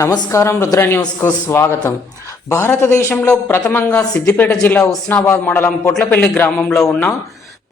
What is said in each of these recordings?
నమస్కారం, రుద్ర న్యూస్కు స్వాగతం. భారతదేశంలో ప్రథమంగా సిద్దిపేట జిల్లా ఉస్నాబాద్ మండలం పొట్లపల్లి గ్రామంలో ఉన్న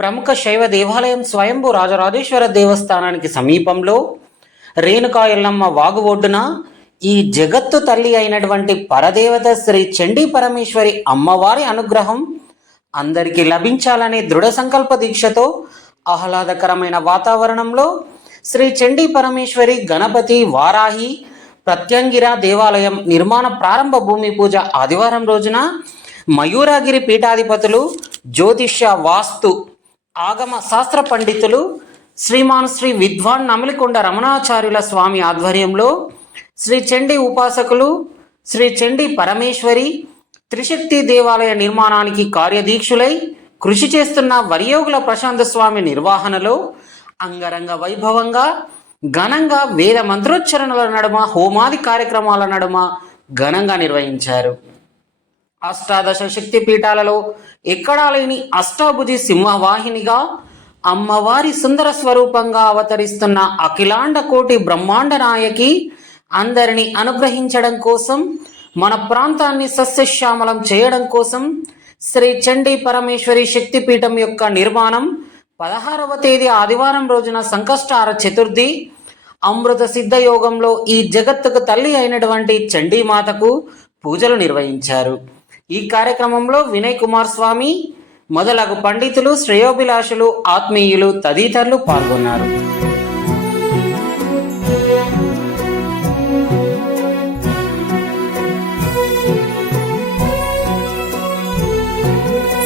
ప్రముఖ శైవ దేవాలయం స్వయంభూ రాజరాజేశ్వర దేవస్థానానికి సమీపంలో రేణుకా ఎల్లమ్మ వాగు ఒడ్డున ఈ జగత్తు తల్లి అయినటువంటి పరదేవత శ్రీ చండీ పరమేశ్వరి అమ్మవారి అనుగ్రహం అందరికీ లభించాలనే దృఢ సంకల్ప దీక్షతో ఆహ్లాదకరమైన వాతావరణంలో శ్రీ చండీ పరమేశ్వరి గణపతి వారాహి ప్రత్యంగిర దేవాలయం నిర్మాణ ప్రారంభ భూమి పూజ ఆదివారం రోజున మయూరగిరి పీఠాధిపతులు, జ్యోతిష్య, వాస్తు, ఆగమ శాస్త్ర పండితులు శ్రీమాన్ శ్రీ విద్వాన్ నమలికొండ రమణాచార్యుల స్వామి ఆధ్వర్యంలో శ్రీ చండీ ఉపాసకులు శ్రీ చండీ పరమేశ్వరి త్రిశక్తి దేవాలయ నిర్మాణానికి కార్యదీక్షులై కృషి చేస్తున్న వరియోగుల ప్రశాంత స్వామి నిర్వహణలో అంగరంగ వైభవంగా ఘనంగా వేద మంత్రోచ్చరణల నడుమ హోమాది కార్యక్రమాల నడుమ ఘనంగా నిర్వహించారు. అష్టాదశ శక్తి పీఠాలలో ఎక్కడా లేని అష్టాభుజి సింహవాహినిగా అమ్మవారి సుందర స్వరూపంగా అవతరిస్తున్న అఖిలాండ కోటి బ్రహ్మాండ నాయకి అందరినీ అనుగ్రహించడం కోసం, మన ప్రాంతాన్ని సస్యశ్యామలం చేయడం కోసం శ్రీ చండీ పరమేశ్వరి శక్తిపీఠం యొక్క నిర్మాణం 16వ తేదీ ఆదివారం రోజున సంకష్టార చతుర్థి అమృత సిద్ధ యోగంలో ఈ జగత్తుకు తల్లి అయినటువంటి చండీమాతకు పూజలు నిర్వహించారు. ఈ కార్యక్రమంలో వినయ్ కుమార్ స్వామి మొదలగు పండితులు, శ్రేయోభిలాషులు, ఆత్మీయులు తదితరులు పాల్గొన్నారు.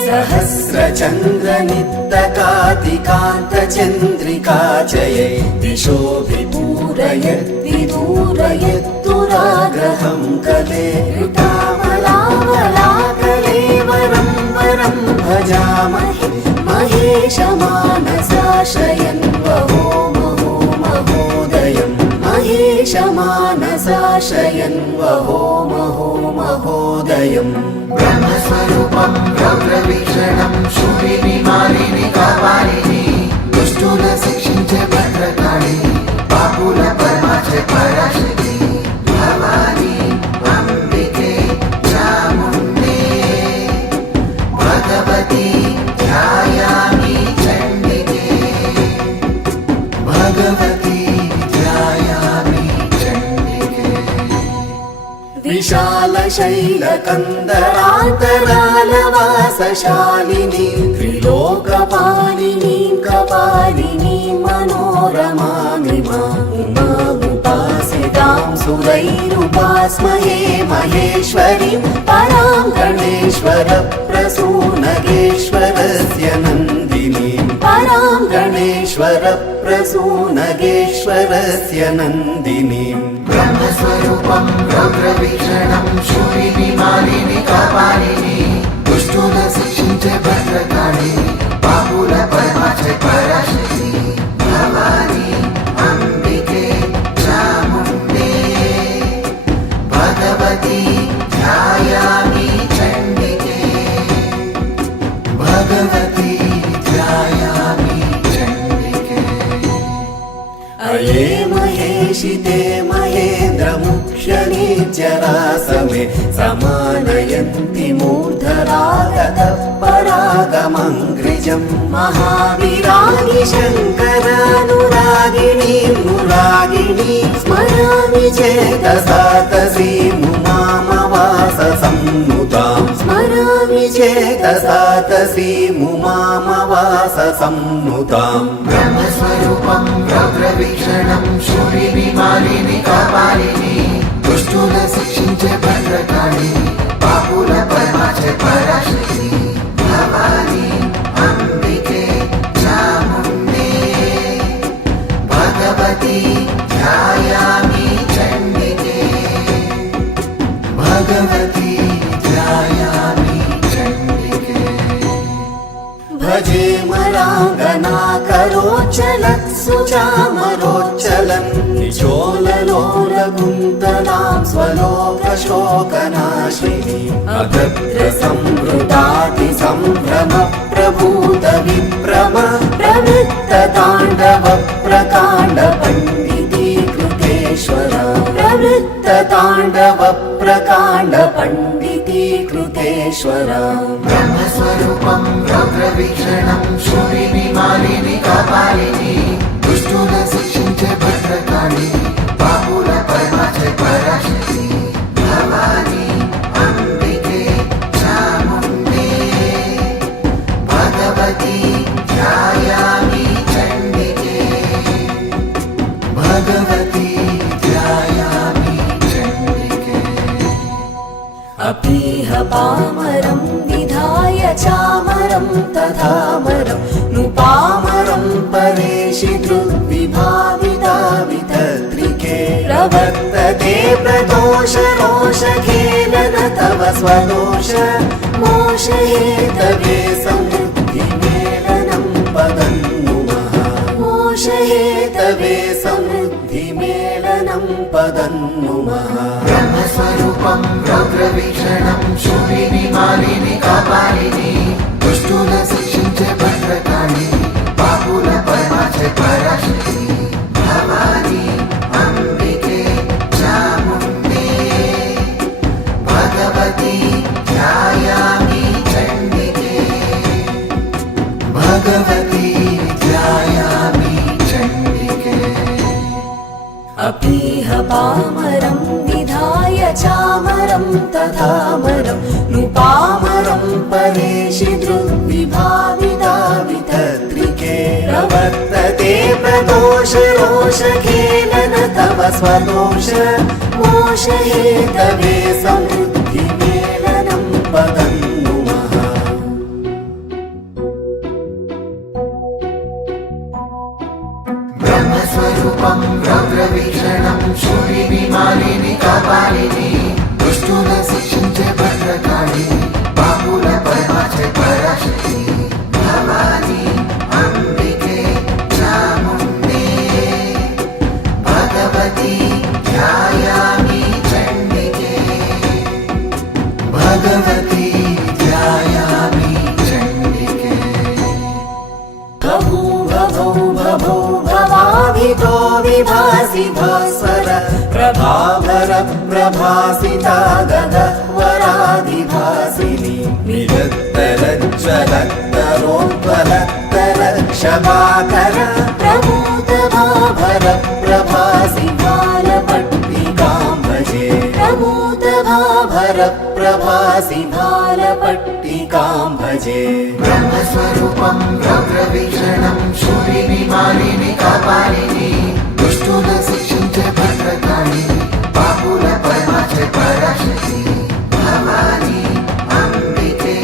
सहस्रचन्द्रनित्तकातिकान्तचन्द्रिका जये दिशोऽभिपूरयत्ति दूरयत्तुराग्रहं कले ऋतामलावलाकलेवरं वरं भजामहे महेशमानसाशयन् वहो महो महोदयं महेशमानसाशयन् वहो महो महोदयम् ब्रह्मस्वरूपं रौद्रवीक्षणं शूलिनी मालिनी कापालिनी दुष्टुल शिक्षिंचे भद्रकाळी पापुल परमाचे पराशक्ति भवानी अंबिके चामुण्डे भगवती ध्यायामि चण्डिके भगवती ध्यायामि चण्डिके विशालशैलकन्दरान्तरालवासशालिनी त्रिलोकपालिनी कपालिनी मनोरमामिमामुपासितां सुरैरुपास्महे महेश्वरीं परां गणेश्वरप्रसूनगेश्वरस्य नन्दिनीं परां गणेश्वरप्रसूनगेश्वरस्य नन्दिनीं ब्रह्मस्वरूपं रौद्रवीक्षणं शूलिनी मालिनी कापालिनी दुष्टुल शिक्षिंचे भद्रकाळी पापुल परमाचे पराशक्ति भवानी अंबिके चामुण्डे भगवती ध्यायामि चण्डिके भगवती ध्यायामि चण्डिके अये महेशिते महेन्द्रमुख्यनीचरासमे समानयन्ति मूर्धरागतः परागमङ्घ्रिजं महाविरागि शङ्करानुरागिणीं मुरागिणीं स्मरामि चेतसा तसीमुमामवाससम्नुतां स्मरामि चेतसा तसीमुमामवाससम्नुतां ब्रह्मस्वरूपं रौद्रवीक्षणं शूलिनी मालिनी कापालिनी दुष्टुल शिक्षिंचे भद्रकाळी पापुल परमाचे पराशक्ति भवानी अंबिके चामुण्डे भगवती ध्यायामि चण्डिके भगवती ध्यायामि चण्डिके भजे मराङ्गनाकरोच्चलत्सुचामरोच्चलन् निचोललोलकुन्तलां स्वलोकशोकनाशिनीम् अभद्रसम्भृतातिसम्भ्रमप्रभूतविभ्रम प्रवृत्तताण्डवप्रकाण्डपण्डितीकृतेश्वरा प्रवृत्त ताण्डव प्रकाण्ड पण्डितीकृतेश्वर ब्रह्मस्वरूपं रौद्रवीक्षणं शूलिनि मालिनि कपालिनि दुष्टुन शिक्षिंचे भद्रकाళి पापुल परमाचे पराशक्ति भवानी अंबिके चामुण्डे भगवती ध्यायामि चण्डिके भगवती ध्यायामि चण्डिके अपीह पामरं विधाय चामरं तथामरं नुपामरं परेशि धृद्विभाविता वितत्रिके प्रवर्तते प्रदोष रोषखेलन तव स्वदोष मोषहेतवे समृद्धिमेलनं पदन्नुमः मोषहेतवे समृद्धिमेलनं पदन्नुमः ब्रह्मस्वरूपं रौद्रवीक्षणं शूलिनि मालिनि कपालिनि दुष्टुन शिक्षिंचे भद्रकाళి पापुल परमाचे पराशक्ति भवानी अंबिके चामुण्डे भगवती ध्यायामि चण्डिके भगवती ध्यायामि चण्डिके अपीह पामरं विधाय चामरं तथामरं नुपामरं परेशि धृद्विभाविता वितत्रिके प्रवर्तते प्रदोष रोषखेलन तव स्वदोष मोषहेतवे समृद्धिमेलनं पदन्नुमः ब्रह्मस्वरूपं रौद्रवीक्षणं शूलिनि मालिनि कपालिनि दुष्टुन शिक्षिंचे भद्रकाళి पापुल परमाचे पराशक्ति भवानी अंबिके चामुण्डे भगवती ध्यायामि चण्डिके भगवती ध्यायामि चण्डिके भभो भवाभितो विभासि भास्वर प्रभावर प्रभासिता गगह्वरादिभासिनि निरत्तरज्ज्वलत्तरोत्पलत्तर क्षमाकर प्रमोद भाभर प्रभासि भालपट्टिकां भजे प्रमोद भाभर प्रभासि भालपट्टिकां भजे ब्रह्मस्वरूपं रौद्रवीक्षणं शूलिनि मालिनि कपालिनि दुष्टुन शिक्षिंचे भद्रकाళి पापुल परमाचे पराशक्ति भवानी अंबिके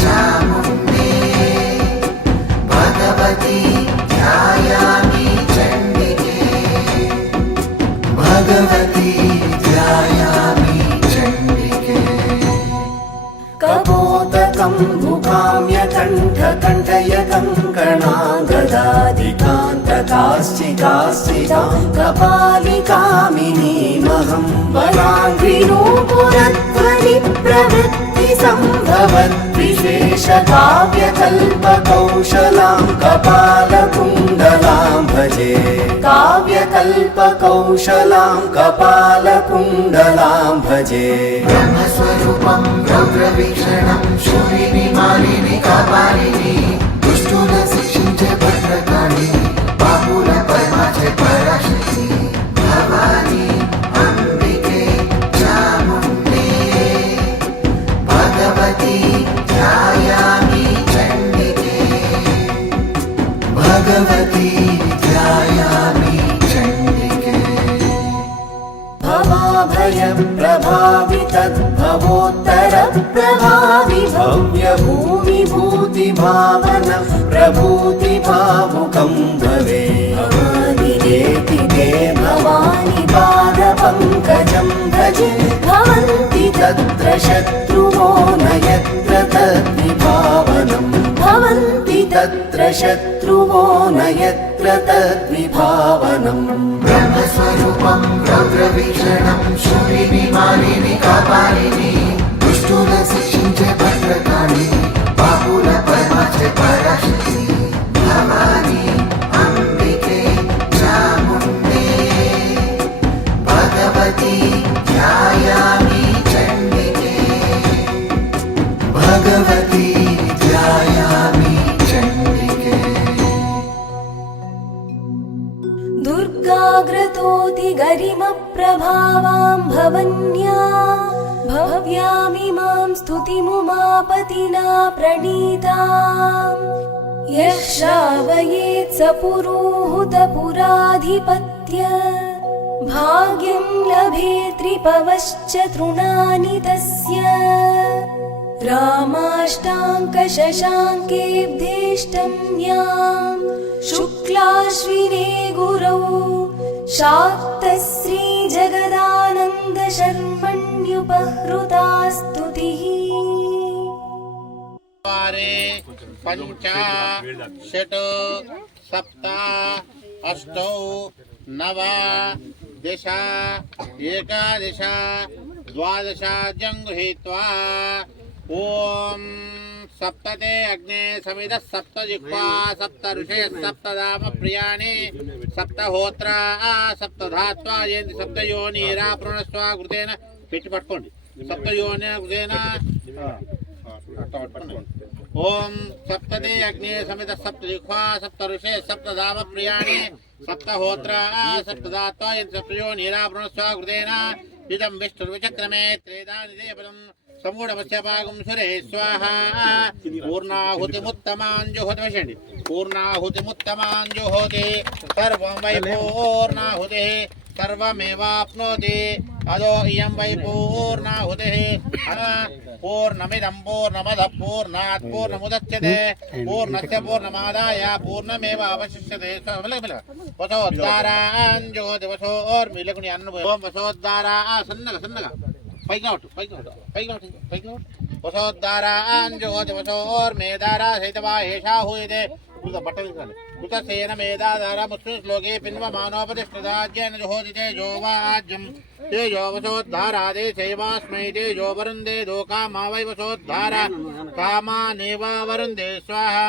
चामुण्डे भगवती ध्यायामि चण्डिके भगवती ध्यायामि चण्डिके कपोतकं भुकाम्यकण्ठकण्ठय कङ्कणागदादिकान्तकाश्चिकाश्चितां कपालिकामिनीमहं वराङ्घ्रिनूपुरध्वनि प्रवृत्तिसम्भवत् विशेषकाव्यकल्पकौशलां कपालकुण्डलां भजे काव्यकल्पकौशलां कपालकुण्डलां भजे ब्रह्मस्वरूपं रौद्रवीक्षणं शूलिनि मालिनि कपालिनि दुष्टुन शिक्षिंचे भद्रकाళి पापुल परमाचे पराशक्ति भवानी अंबिके चामुण्डे भगवती ध्यायामि चण्डिके भगवती ध्यायामि चण्डिके भवाभय प्रभावितद्भवोत्तर प्रभावि भव्य भूमि भावन प्रभूति भावुकं भवे भवानिरेति ते भवानि पाद पङ्कजं भजे भवन्ति तत्र शत्रुवो न यत्र तद्विभावनं भवन्ति तत्र शत्रुवो न यत्र तद्विभावनम् ब्रह्मस्वरूपं रौद्रवीक्षणं शूलिनि मालिनि कपालिनि दुष्टुन शिक्षिंचे भद्रकाళి पापुल परमाचे पराशक्ति भवानी अंबिके चामुण्डे भगवती भावां भवन्या भव्यामिमां स्तुतिमुमापतिना प्रणीताम् यः श्रावयेत् स पुरोहुतपुराधिपत्य भाग्यं लभेत्रिपवश्च तृणानि तस्य रामाष्टाङ्कशशाङ्केब्धेष्टम्यां शुक्लाश्विने गुरौ शाक्तश्रीजगदानन्दशर्मण्युपहृता स्तुतिः वारे पंच षट् सप्त अष्टौ नव दश एकादश द्वादश जङ्गृहीत्वा ॐ सप्तते अग्ने समिदः सप्त जिह्वा सप्त ऋषयः सप्तधाम प्रियाणि सप्तहोत्रा सप्तधात्वा जयन्ति सप्तयोनिरा प्रणस्व कृतेन पेट्टि पट्टुकोंडि सप्तयोनि कृतेन ओम सप्तदे अग्नि समित सप्त जिह्वा सप्त ऋषे सप्त धाम प्रियाणि सप्त होत्रा सप्तदात्वा सप्तयो नीरावृणस्व कृतेन इदं विष्णुर्विचक्रमे त्रेदानिदेवलं समूढमस्य पागं सुरे स्वाहा पूर्णाहुतिमुत्तमाञ्जुहोति पूर्णाहुतिमुत्तमाञ्जुहोति सर्वं वै पूर्णाहुतिः सर्वमेवाप्नोति अदो इयं वै पूर्णाहुतिः पूर्णमिदं पूर्णमदः पूर्णात् पूर्णमुदच्यते पूर्णस्य पूर्णमादाय पूर्णमेवावशिष्यते वसोद्धाराञ्जोति वसोर्मिलकुनि अन्नभूय ओम वसोद्धारा सन्नग పైకి వసోద్ధారాంజోతి వసోర్మేదారా సైతవా ఏషా హూయతే కృతసేన మేధాధార ముస్లిం శ్లోకే పిన్వమానోపతిష్ఠితాజ్యేన జుహోదితే జోవాజ్యం తేజో వసోద్ధారాదే చైవాస్మై తేజో వరుందే దోకామా వై వసోద్ధార కామానేవా వరుందే స్వాహా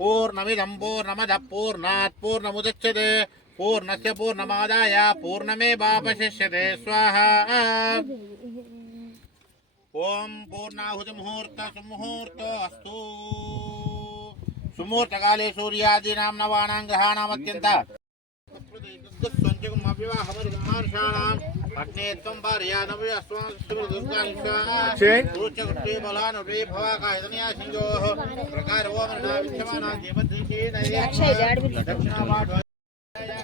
పూర్ణమిదం పూర్ణమదః పూర్ణాత్ పూర్ణముదచ్యతే पूर्णस्य पूर्णमादाय पूर्णमेवावशिष्यते स्वाहा ओम पूर्णाहुति मुहूर्त सुमुहूर्तो अस्तु सुमुहूर्त काले सूर्यादीनां नवानां ग्रहाणाम् अत्यन्त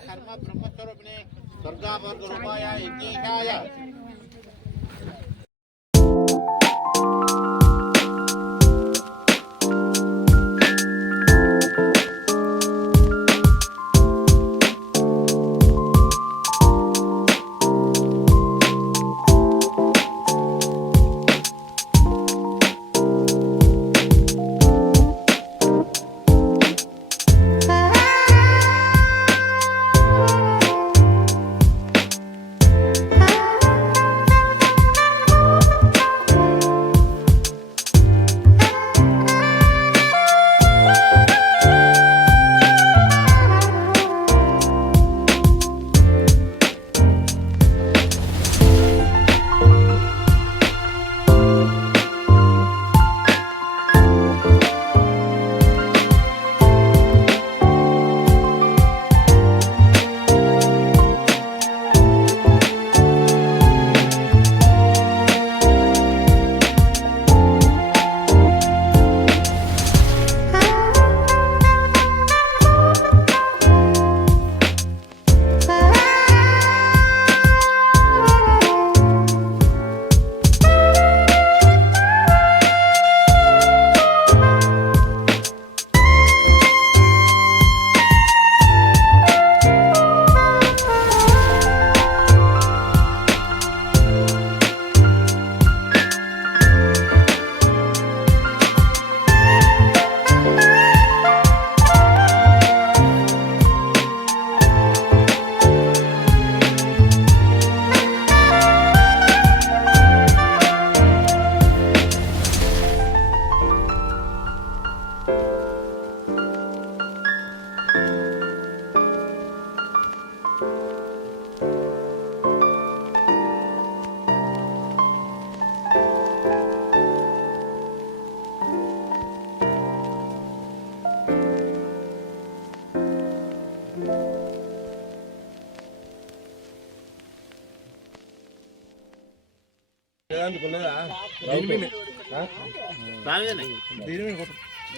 कर्म ब्रह्मस्वरूपिणे स्वर्गावर्गरूपाय यज्ञेशाय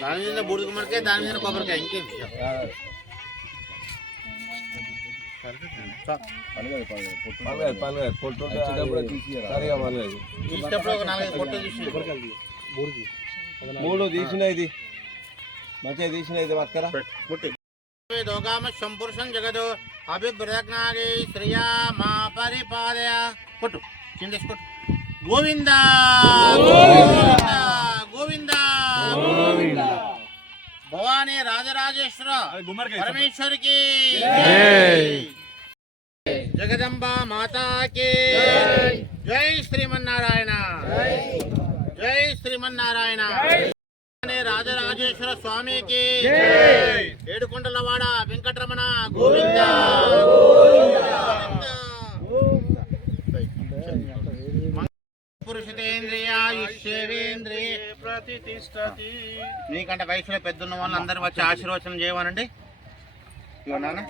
దాని మీద బూడిద గుమ్మడికాయ, దాని మీద కొబ్బరికాయ, ఇంకేం తీసేటప్పుడు ఒక 4-5 పొట్టు తీసి మూడు తీసిన ఇది మంచిగా తీసిన ఇది పక్కన దోగామ సంపురుషం జగదు అభిభ్రజ్ఞాగి శ్రియా మా పరిపాదయ కొట్టు కిందేసి కొట్టు గోవింద గోవింద గోవింద భవానీ రాజరాజేశ్వర పరమేశ్వరికి జగదంబ మాతాకి జై శ్రీమన్నారాయణ జై శ్రీమన్నారాయణ రాజరాజేశ్వర స్వామికి ఏడుకొండలవాడ వెంకటరమణ గోవింద పురుషితేంద్రియాయుష్యేంద్రియ ప్రతిష్టతి. నీకంటే వయసులో పెద్దన్న వాళ్ళు అందరూ వచ్చి ఆశీర్వచనం చేయమనండి. ఇగో నాన్న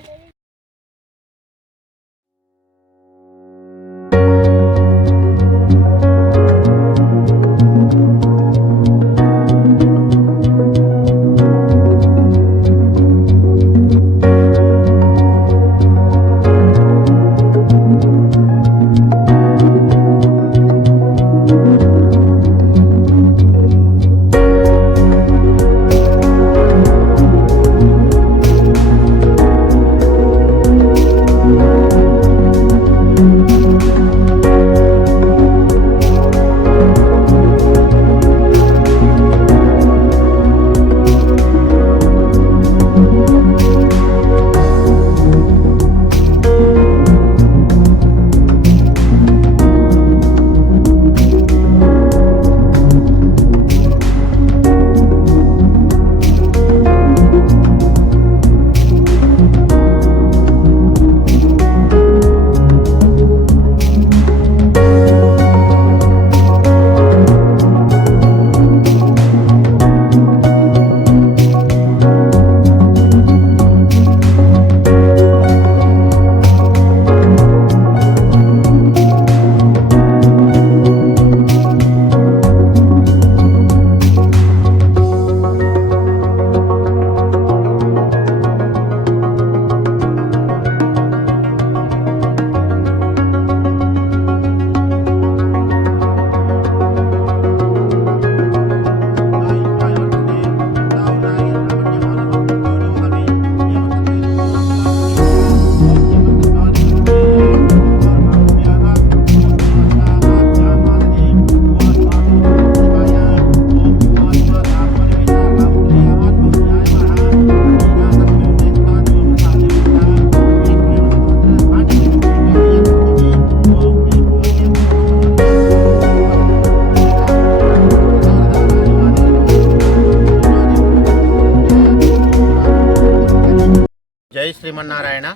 జై శ్రీమన్నారాయణ.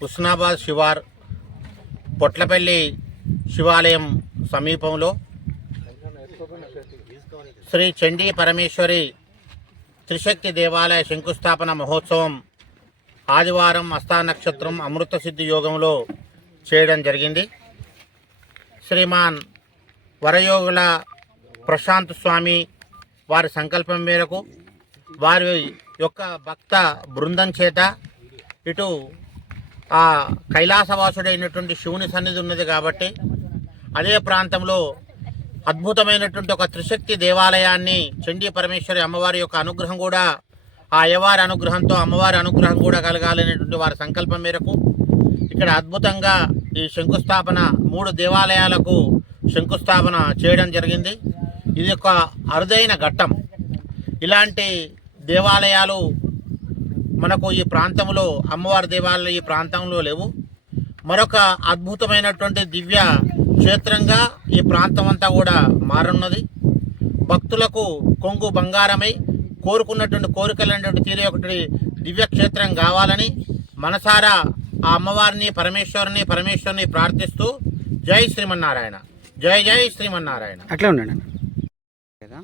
హుస్నాబాద్ శివార్ పొట్లపల్లి శివాలయం సమీపంలో శ్రీ చండీ పరమేశ్వరి త్రిశక్తి దేవాలయ శంకుస్థాపన మహోత్సవం ఆదివారం హస్తా నక్షత్రం అమృత సిద్ధి యోగంలో చేయడం జరిగింది. శ్రీమాన్ వరయోగుల ప్రశాంత్ స్వామి వారి సంకల్పం మేరకు వారి యొక్క భక్త బృందం చేత ఇటు ఆ కైలాసవాసుడైనటువంటి శివుని సన్నిధి ఉన్నది కాబట్టి అదే ప్రాంతంలో అద్భుతమైనటువంటి ఒక త్రిశక్తి దేవాలయాన్ని చండీ పరమేశ్వరి అమ్మవారి యొక్క అనుగ్రహం కూడా ఆ అయ్యవారి అనుగ్రహంతో అమ్మవారి అనుగ్రహం కూడా కలగాలనేటువంటి వారి సంకల్పం మేరకు ఇక్కడ అద్భుతంగా ఈ శంకుస్థాపన 3 దేవాలయాలకు శంకుస్థాపన చేయడం జరిగింది. ఇది ఒక అరుదైన ఘట్టం. ఇలాంటి దేవాలయాలు మనకు ఈ ప్రాంతంలో అమ్మవారి దేవాలయాలు ఈ ప్రాంతంలో లేవు. మరొక అద్భుతమైనటువంటి దివ్య క్షేత్రంగా ఈ ప్రాంతం అంతా కూడా మారనున్నది. భక్తులకు కొంగు బంగారమై కోరుకున్నటువంటి కోరికలైనటువంటి తీరే ఒకటి దివ్యక్షేత్రం కావాలని మనసారా ఆ అమ్మవారిని పరమేశ్వరుని ప్రార్థిస్తూ జై శ్రీమన్నారాయణ, జై జై శ్రీమన్నారాయణ. అట్లా ఉండండి కదా.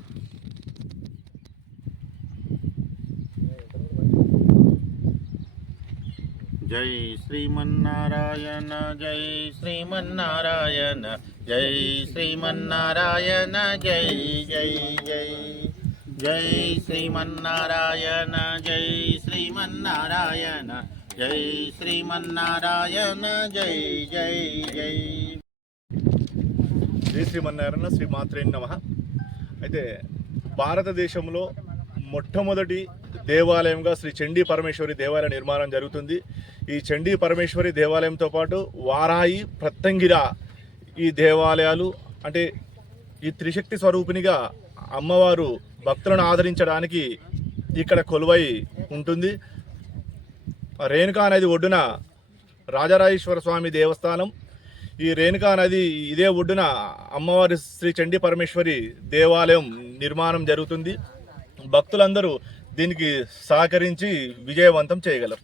జై శ్రీమన్నారాయణ జై శ్రీమన్నారాయణ జై శ్రీమన్నారాయణ జై జై జై జై శ్రీమన్నారాయణ జై శ్రీమన్నారాయణ జై శ్రీమన్నారాయణ జై జై జై. జై శ్రీమన్నారాయణ, శ్రీమాత్రే నమః. అయితే భారతదేశంలో మొట్టమొదటి దేవాలయంగా శ్రీ చండీ పరమేశ్వరి దేవాలయ నిర్మాణం జరుగుతుంది. ఈ చండీ పరమేశ్వరి దేవాలయంతో పాటు వారాయి, ప్రత్తంగిర ఈ దేవాలయాలు అంటే ఈ త్రిశక్తి స్వరూపిణిగా అమ్మవారు భక్తులను ఆదరించడానికి ఇక్కడ కొలువై ఉంటుంది. రేణుకా నది ఒడ్డున రాజరాజేశ్వర స్వామి దేవస్థానం. ఈ రేణుకా నది ఇదే ఒడ్డున అమ్మవారి శ్రీ చండీ పరమేశ్వరి దేవాలయం నిర్మాణం జరుగుతుంది. భక్తులందరూ దీనికి సహకరించి విజయవంతం చేయగలరు.